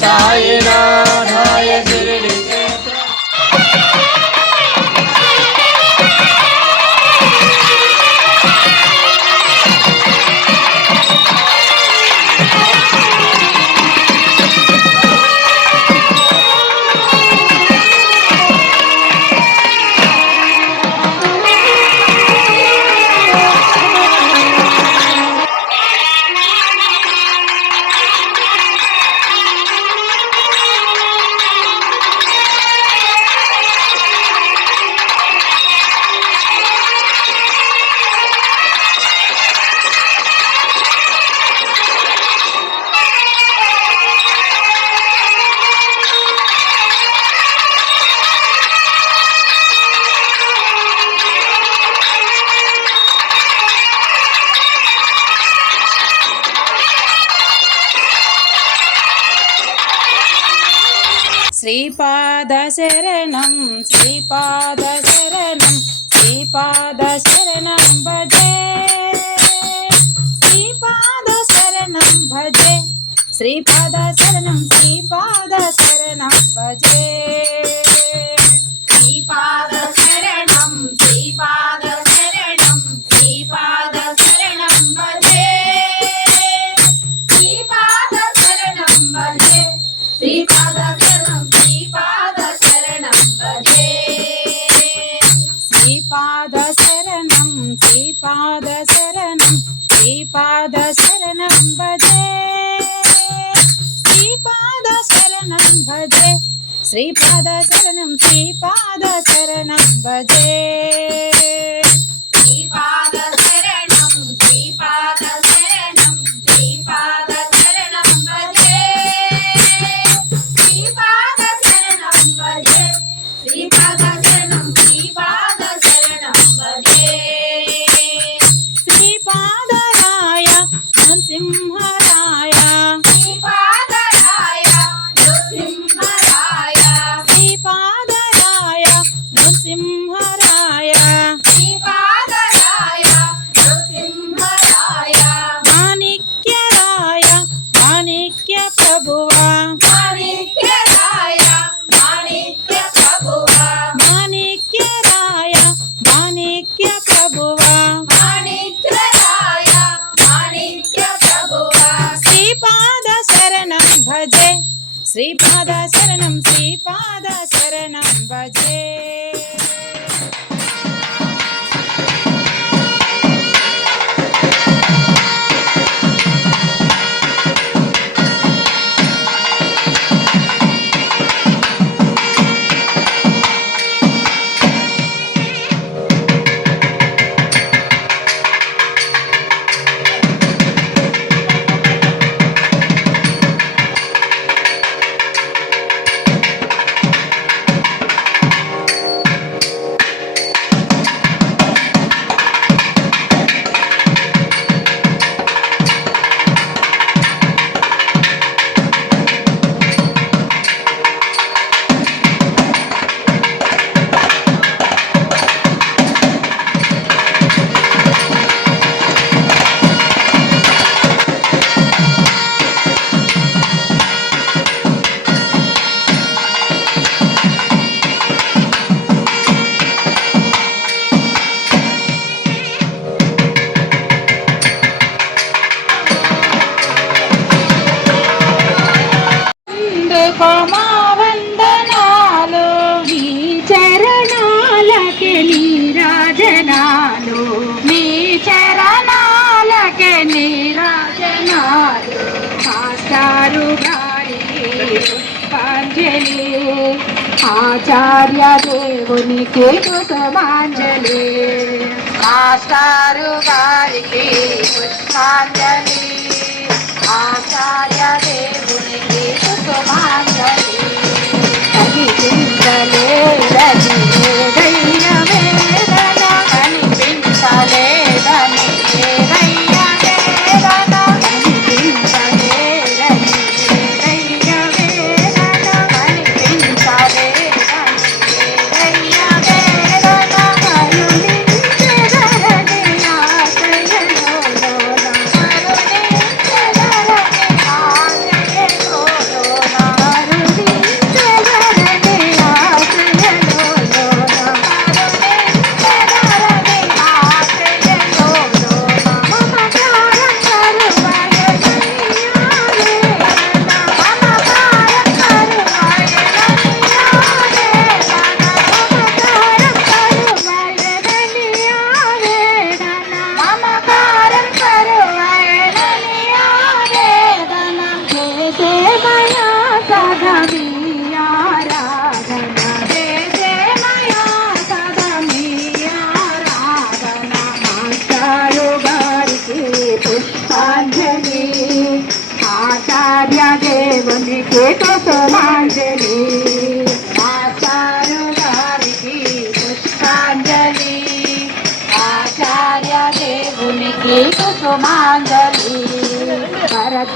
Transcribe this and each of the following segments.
したいな శ్రీపాదశరణం శ్రీపాదశరణం శ్రీపాదశరణం భజే శ్రీపాదశరణం భజే శ్రీపాదశరణం శ్రీపాదశరణం భజే శ్రీపాద பாத சரணம் ஸ்ரீ பாத சரணம் பஜே. చేశారు గారి పుష్పాంజలి ఆచార్య దేవునికి కుసుమాంజలి మాస్టారు గారికి పుష్పాంజలి. ఆచార్య దేవునికి కుసుమాంజలి అది చింతలే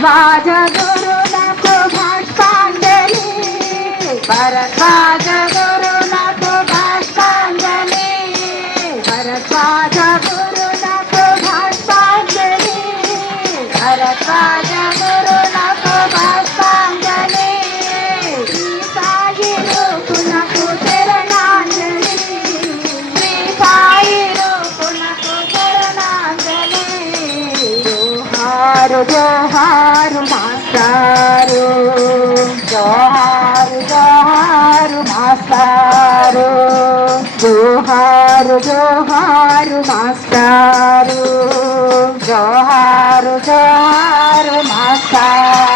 大家 da జోహారు మాస్టారు. జోహారు జోహారు మాస్టారు.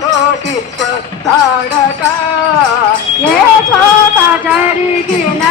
తోటి పస్తాడట ఏదో జరిగిన